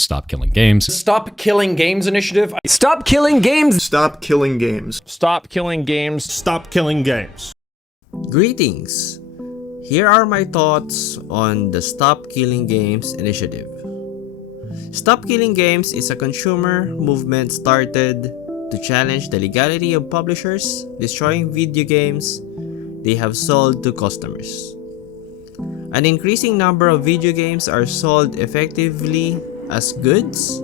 was Stop Killing Games. Stop Killing Games initiative. Stop killing games! Stop killing games. Stop killing games. Stop killing games. Greetings! Here are my thoughts on the Stop Killing Games initiative. Stop Killing Games is a consumer movement started to challenge the legality of publishers destroying video games they have sold to customers. An increasing number of video games are sold effectively as goods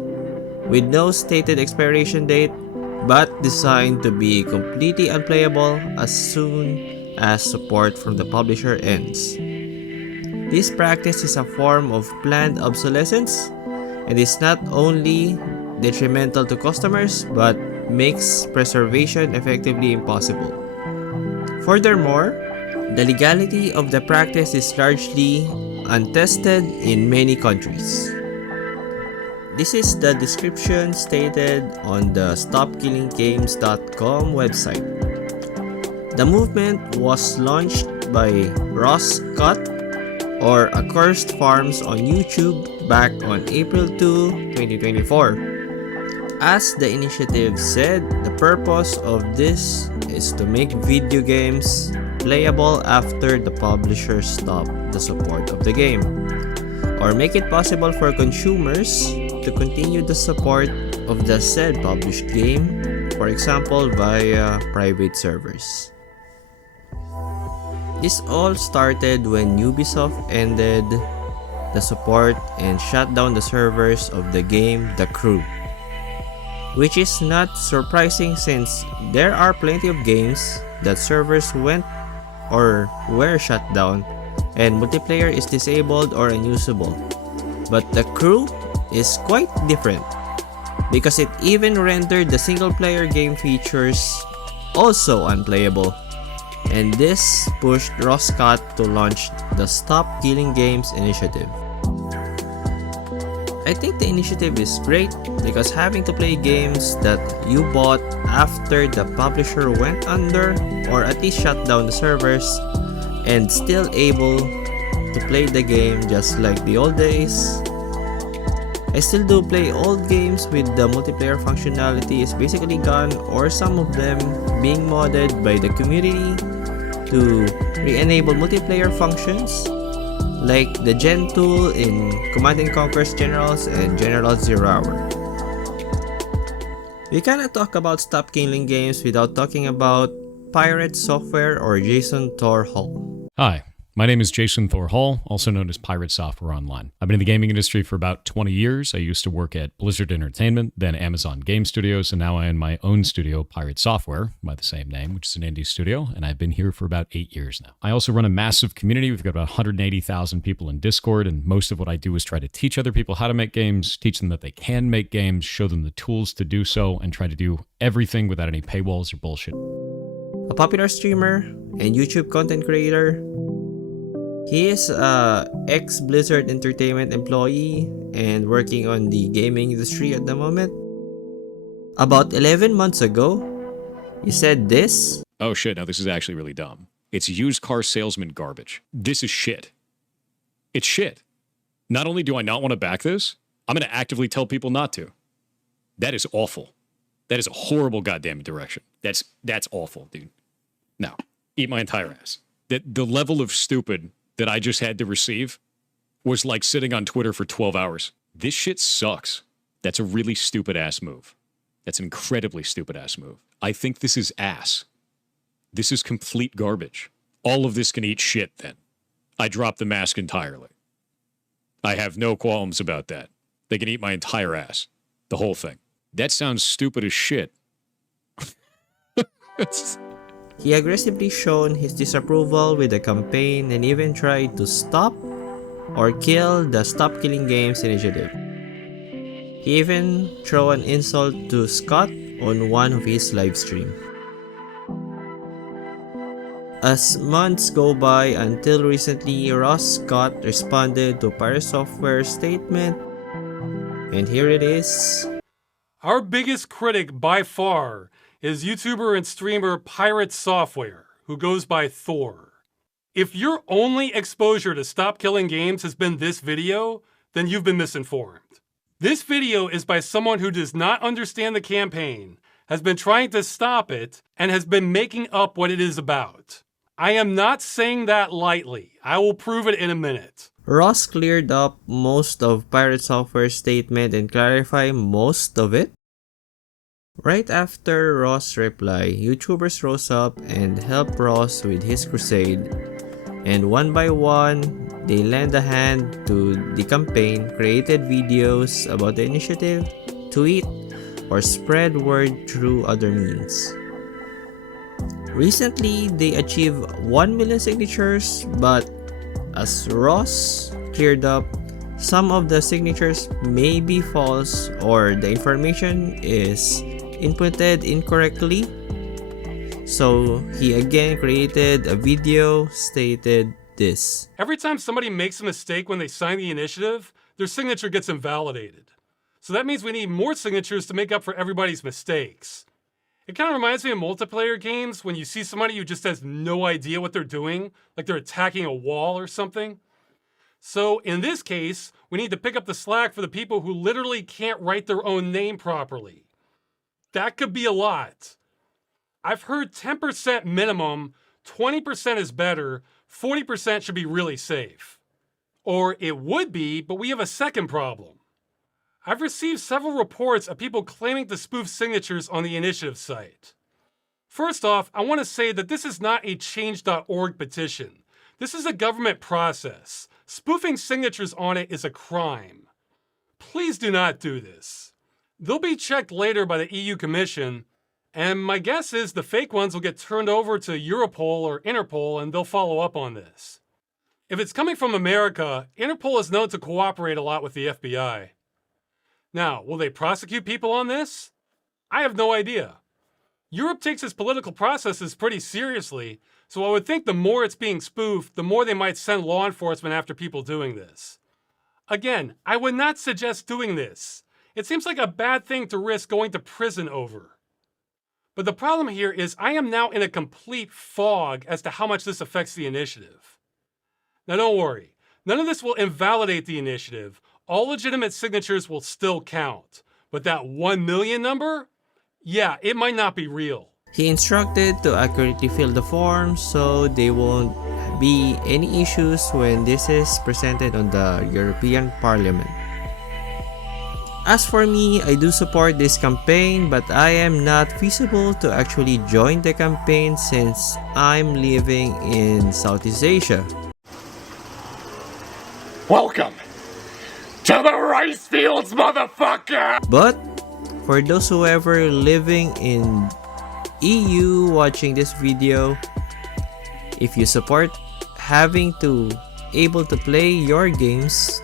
with no stated expiration date but designed to be completely unplayable as soon as support from the publisher ends. This practice is a form of planned obsolescence and is not only detrimental to customers but makes preservation effectively impossible. Furthermore, the legality of the practice is largely untested in many countries. This is the description stated on the StopKillingGames.com website. The movement was launched by Ross Scott or Accursed Farms on YouTube back on April 2, 2024. As the initiative said, the purpose of this is to make video games playable after the publisher stops the support of the game, or make it possible for consumers to continue the support of the said published game, for example via private servers. This all started when Ubisoft ended the support and shut down the servers of the game The Crew, which is not surprising since there are plenty of games that servers went or were shut down and multiplayer is disabled or unusable. But The Crew is quite different because it even rendered the single player game features also unplayable, and this pushed Ross Scott to launch the Stop Killing Games initiative. I think the initiative is great because having to play games that you bought after the publisher went under or at least shut down the servers and still able to play the game just like the old days. I still do play old games with the multiplayer functionality is basically gone or some of them being modded by the community to re-enable multiplayer functions like the Gen tool in Command & Conquer's Generals and General Zero Hour. We cannot talk about Stop Killing Games without talking about Pirate Software or Jason Thor Hall. Hi, my name is Jason Thor Hall, also known as Pirate Software Online. I've been in the gaming industry for about 20 years. I used to work at Blizzard Entertainment, then Amazon Game Studios, and now I own my own studio, Pirate Software, by the same name, which is an indie studio, and I've been here for about 8 years now. I also run a massive community. We've got about 180,000 people in Discord, and most of what I do is try to teach other people how to make games, teach them that they can make games, show them the tools to do so, and try to do everything without any paywalls or bullshit. A popular streamer and YouTube content creator, he is a ex-Blizzard Entertainment employee and working on the gaming industry at the moment. About 11 months ago, he said this. Oh shit, now this is actually really dumb. It's used car salesman garbage. This is shit. It's shit. Not only do I not want to back this, I'm going to actively tell people not to. That is awful. That is a horrible goddamn direction. That's awful, dude. No, eat my entire ass. The level of stupid that I just had to receive was like sitting on Twitter for 12 hours. This shit sucks. That's a really stupid ass move. That's an incredibly stupid ass move. I think this is ass. This is complete garbage. All of this can eat shit then. I drop the mask entirely. I have no qualms about that. They can eat my entire ass. The whole thing. That sounds stupid as shit. He aggressively shown his disapproval with the campaign and even tried to stop or kill the Stop Killing Games initiative. He even threw an insult to Scott on one of his live streams. As months go by until recently, Ross Scott responded to Pirate Software's statement, and here it is. Our biggest critic by far is YouTuber and streamer Pirate Software, who goes by Thor. If your only exposure to Stop Killing Games has been this video, then you've been misinformed. This video is by someone who does not understand the campaign, has been trying to stop it, and has been making up what it is about. I am not saying that lightly. I will prove it in a minute. Ross cleared up most of Pirate Software's statement and clarified most of it. Right after Ross' reply, YouTubers rose up and helped Ross with his crusade, and one by one, they lent a hand to the campaign, created videos about the initiative, tweet, or spread word through other means. Recently, they achieved 1 million signatures, but as Ross cleared up, some of the signatures may be false or the information is inputted incorrectly. So he again created a video stated this. Every time somebody makes a mistake when they sign the initiative, their signature gets invalidated. So that means we need more signatures to make up for everybody's mistakes. It kind of reminds me of multiplayer games when you see somebody who just has no idea what they're doing, like they're attacking a wall or something. So in this case, we need to pick up the slack for the people who literally can't write their own name properly. That could be a lot. I've heard 10% minimum, 20% is better, 40% should be really safe. Or it would be, but we have a second problem. I've received several reports of people claiming to spoof signatures on the initiative site. First off, I want to say that this is not a change.org petition. This is a government process. Spoofing signatures on it is a crime. Please do not do this. They'll be checked later by the EU Commission, and my guess is the fake ones will get turned over to Europol or Interpol and they'll follow up on this. If it's coming from America, Interpol is known to cooperate a lot with the FBI. Now, will they prosecute people on this? I have no idea. Europe takes its political processes pretty seriously, so I would think the more it's being spoofed, the more they might send law enforcement after people doing this. Again, I would not suggest doing this. It seems like a bad thing to risk going to prison over. But the problem here is I am now in a complete fog as to how much this affects the initiative. Now don't worry, none of this will invalidate the initiative. All legitimate signatures will still count. But that 1 million number? Yeah, it might not be real. He instructed to accurately fill the form so there won't be any issues when this is presented on the European Parliament. As for me, I do support this campaign, but I am not feasible to actually join the campaign since I'm living in Southeast Asia. Welcome to the rice fields, motherfucker! But for those whoever living in EU watching this video, if you support having to able to play your games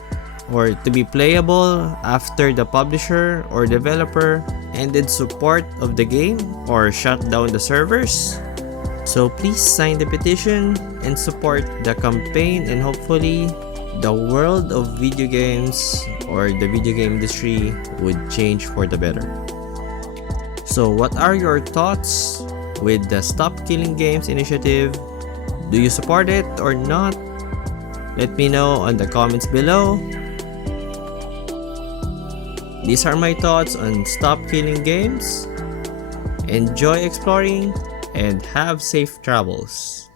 or to be playable after the publisher or developer ended support of the game or shut down the servers, so please sign the petition and support the campaign, and hopefully the world of video games or the video game industry would change for the better. So what are your thoughts with the Stop Killing Games initiative? Do you support it or not? Let me know on the comments below. These are my thoughts on Stop Killing Games. Enjoy exploring and have safe travels.